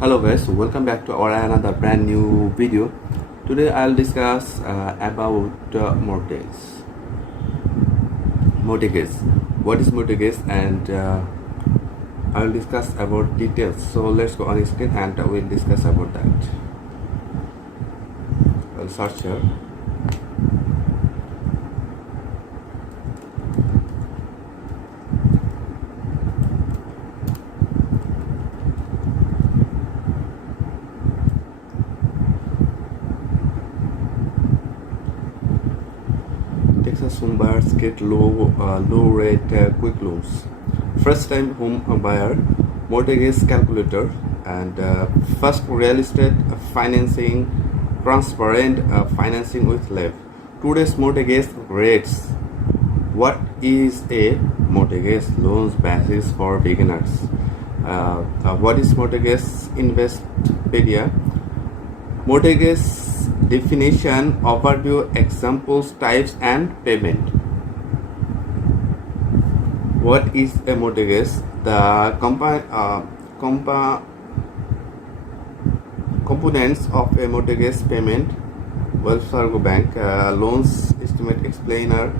Hello guys, welcome back to our another brand new video. Today I'll discuss about mortgage. Mortgage. What is mortgage, and I'll discuss about details. So let's go on screen and we'll discuss about that. I'll search here. Texas home buyers get low rate quick loans. First time home buyer mortgage calculator, and first real estate financing, transparent financing with life. Today's mortgage rates. What is a mortgage loans basis for beginners? What is mortgage Investopedia? Mortgage definition, overview, examples, types, and payment. What is a mortgage? The components of a mortgage: payment, Wells Fargo Bank, loans estimate explainer,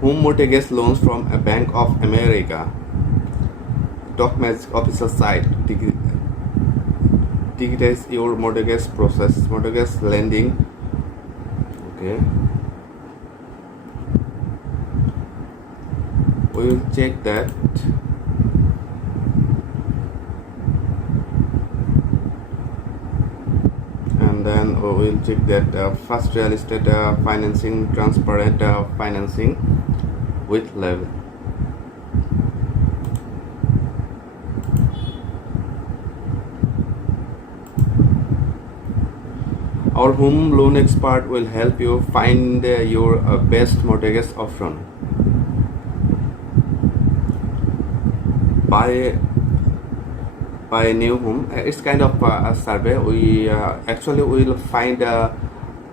home mortgage loans from a Bank of America, Doc Magic official site, digitize your mortgage process, mortgage lending. Okay, we will check that. And then we will check that first real estate financing, transparent financing with level. Our home loan expert will help you find your best mortgage option. Buy a new home. It's kind of a survey. We actually will find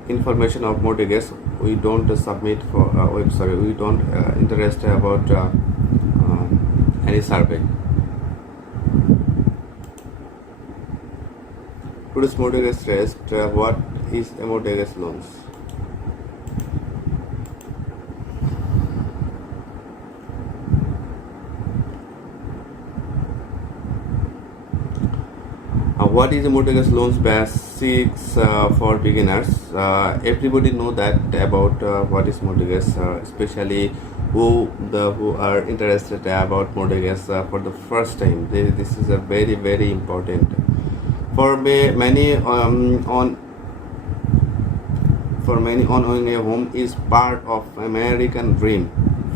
information of mortgage. We don't submit for. We don't interest about any survey. Today's mortgage test. What is a mortgage loans? What is a mortgage loans basics for beginners? Everybody know that about what is mortgage, especially who are interested about mortgage for the first time. This is a very important for many. Owning a home is part of American dream.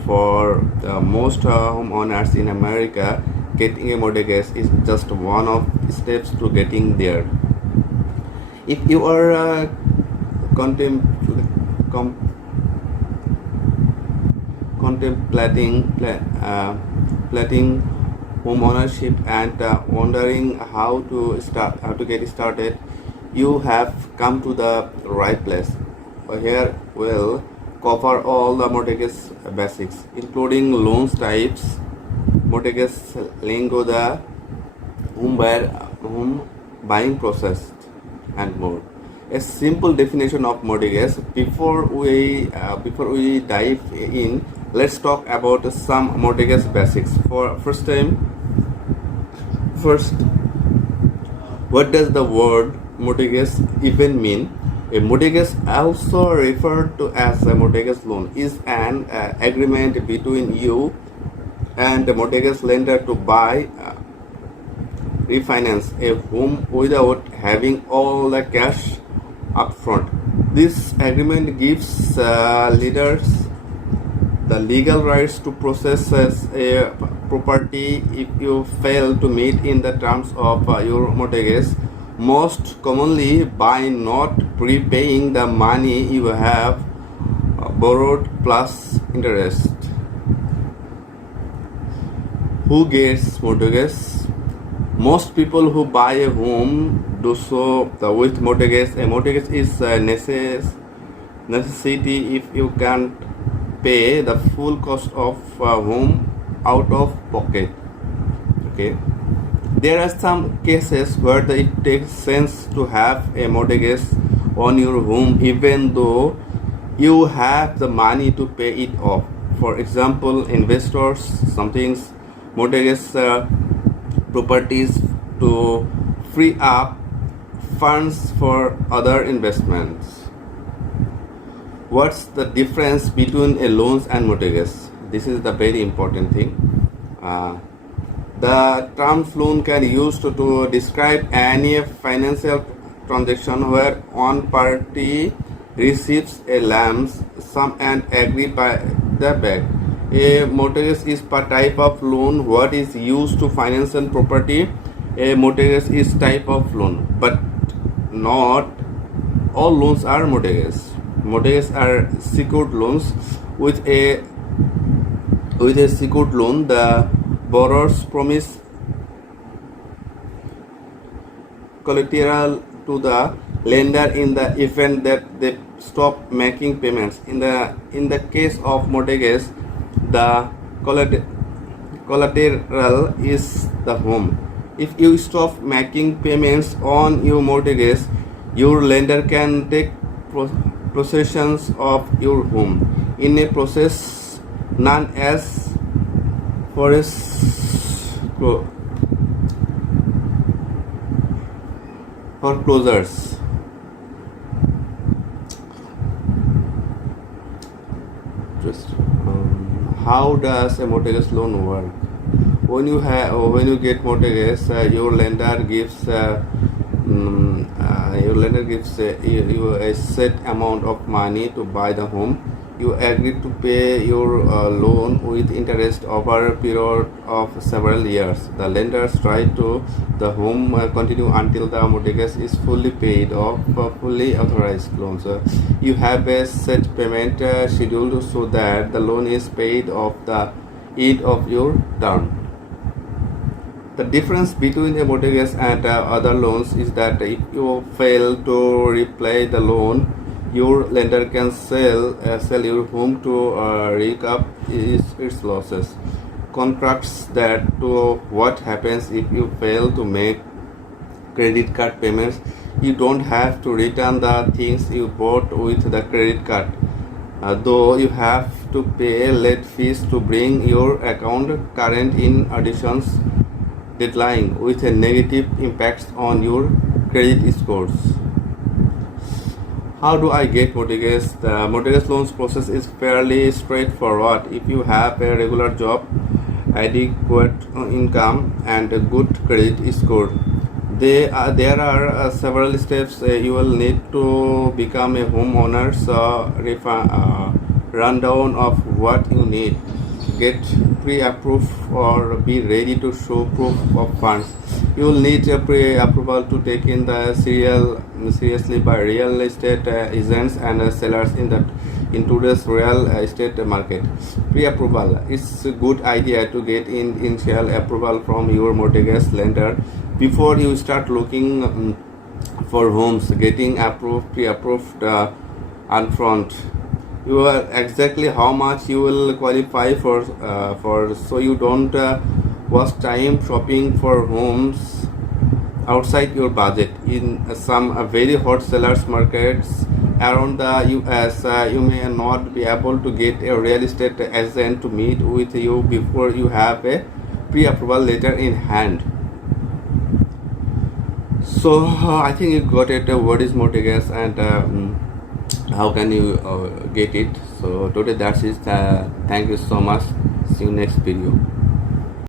For the most homeowners in America, getting a mortgage is just one of the steps to getting there. If you are contemplating home ownership and wondering how to get started, you have come to the right place. Here we'll cover all the mortgage basics, including loans types, mortgage lingo, the home buying process, and more. A simple definition of mortgage. Before we dive in, let's talk about some mortgage basics. For first, what does the word mortgage even mean? A mortgage, also referred to as a mortgage loan, is an agreement between you and the mortgage lender to buy, refinance a home without having all the cash up front. This agreement gives lenders the legal rights to process a property if you fail to meet in the terms of your mortgage, most commonly by not prepaying the money you have borrowed plus interest. Who gets mortgage? Most people who buy a home do so with mortgage. A mortgage is a necessity if you can't pay the full cost of home out of pocket. Okay, There are some cases where it takes sense to have a mortgage on your home even though you have the money to pay it off. For example, investors sometimes mortgage properties to free up funds for other investments. What's the difference between a loans and mortgage? This is the very important thing. The term loan can be used to describe any financial transaction where one party receives a lump sum and agree by the back. A mortgage is a type of loan what is used to finance a property. A mortgage is type of loan, but not all loans are mortgages. Mortgages are secured loans. With a secured loan, the borrowers promise collateral to the lender in the event that they stop making payments. In the case of mortgage, the collateral is the home. If you stop making payments on your mortgage, your lender can take possession of your home in a process known as foreclosures. How does a mortgage loan work? When you get mortgage, your lender gives you a set amount of money to buy the home. You agree to pay your loan with interest over a period of several years. The lenders try to the home continue until the mortgage is fully paid off. Fully authorized loans. You have a set payment schedule so that the loan is paid off the end of your term. The difference between a mortgage and other loans is that if you fail to repay the loan, your lender can sell your home to recoup its losses. Contrasts that to what happens if you fail to make credit card payments. You don't have to return the things you bought with the credit card, though you have to pay late fees to bring your account current in addition's deadline with a negative impacts on your credit scores. How do I get mortgage? The mortgage loans process is fairly straightforward. If you have a regular job, adequate income, and a good credit score, there are several steps you will need to become a homeowner. So, rundown of what you need: get pre-approved or be ready to show proof of funds. You will need a pre-approval to take in the seriously by real estate agents and sellers in today's real estate market. Pre-approval: it's a good idea to get initial approval from your mortgage lender before you start looking for homes. Getting pre-approved upfront. You are exactly how much you will qualify for so you don't waste time shopping for homes outside your budget. In some very hot sellers markets around the US, you may not be able to get a real estate agent to meet with you before you have a pre-approval letter in hand. So I think you got it. What is mortgage and how can you get it? So today that's it. Thank you so much. See you next video.